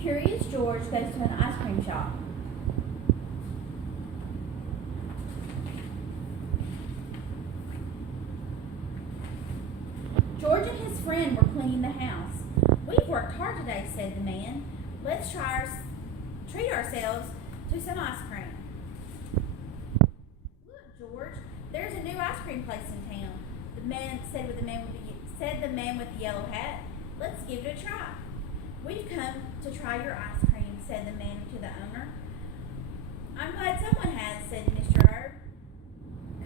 Curious George goes to an ice cream shop. George and his friend were cleaning the house. "We've worked hard today," said the man. "Let's treat ourselves to some ice cream." "Look, George, there's a new ice cream place in town," said the man with the yellow hat. "Let's give it a try." "We've come to try your ice cream," said the man to the owner. "I'm glad someone has," said Mr. Herb.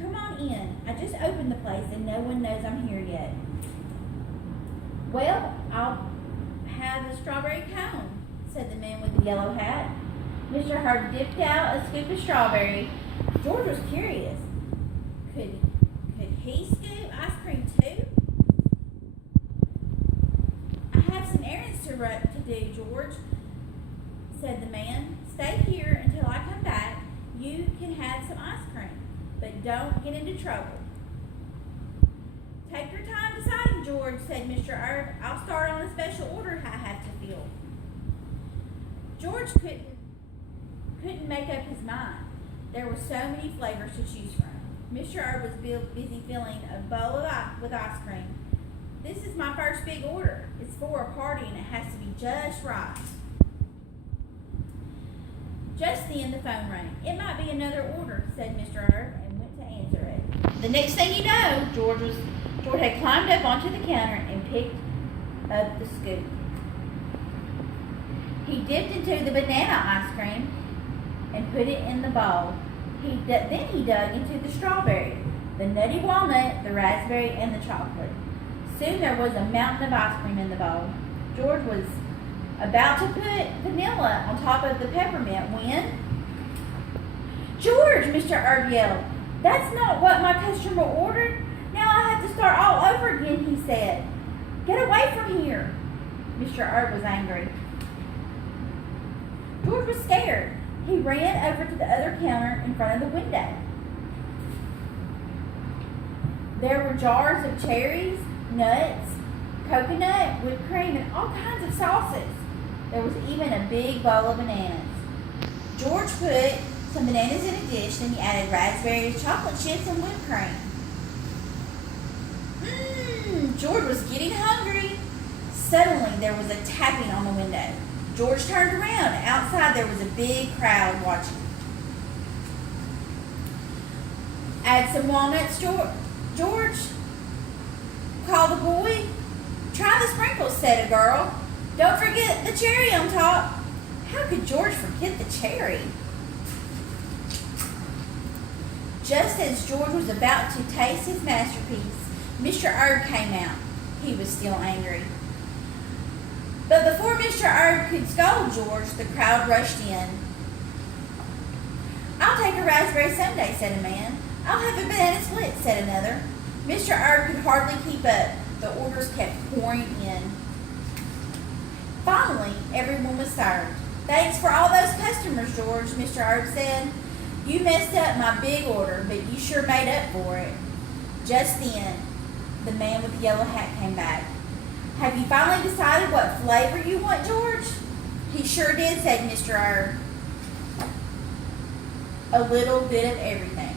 "Come on in. I just opened the place and no one knows I'm here yet." "Well, I'll have a strawberry cone," said the man with the yellow hat. Mr. Herb dipped out a scoop of strawberry. George was curious. Could he scoop ice cream too? "I have some errands to do, George," said the man. "Stay here until I come back. You can have some ice cream, but don't get into trouble." "Take your time deciding, George," said Mr. Herb. "I'll start on a special order I have to fill." George couldn't make up his mind. There were so many flavors to choose from. Mr. Herb was busy filling a bowl with ice cream. "This is my first big order. It's for a party and it has to be just right." Just then the phone rang. "It might be another order," said Mr. Herb, and went to answer it. The next thing you know, George had climbed up onto the counter and picked up the scoop. He dipped into the banana ice cream and put it in the bowl. Then he dug into the strawberry, the nutty walnut, the raspberry, and the chocolate. Soon there was a mountain of ice cream in the bowl. George was about to put vanilla on top of the peppermint when... "George," Mr. Herb yelled, "that's not what my customer ordered. Now I have to start all over again," he said. "Get away from here." Mr. Herb was angry. George was scared. He ran over to the other counter in front of the window. There were jars of cherries, nuts, coconut, whipped cream, and all kinds of sauces. There was even a big bowl of bananas. George put some bananas in a dish, then he added raspberries, chocolate chips, and whipped cream. George was getting hungry. Suddenly, there was a tapping on the window. George turned around. Outside, there was a big crowd watching. "Add some walnuts, George," called the boy. "Try the sprinkles," said a girl. "Don't forget the cherry on top." How could George forget the cherry? Just as George was about to taste his masterpiece, Mr. Herb came out. He was still angry. But before Mr. Herb could scold George, the crowd rushed in. "I'll take a raspberry sundae," said a man. "I'll have a banana split," said another. Mr. Herb could hardly keep up. The orders kept pouring in. Finally, everyone was served. "Thanks for all those customers, George," Mr. Herb said. "You messed up my big order, but you sure made up for it." Just then, the man with the yellow hat came back. "Have you finally decided what flavor you want, George?" "He sure did," said Mr. Herb. "A little bit of everything."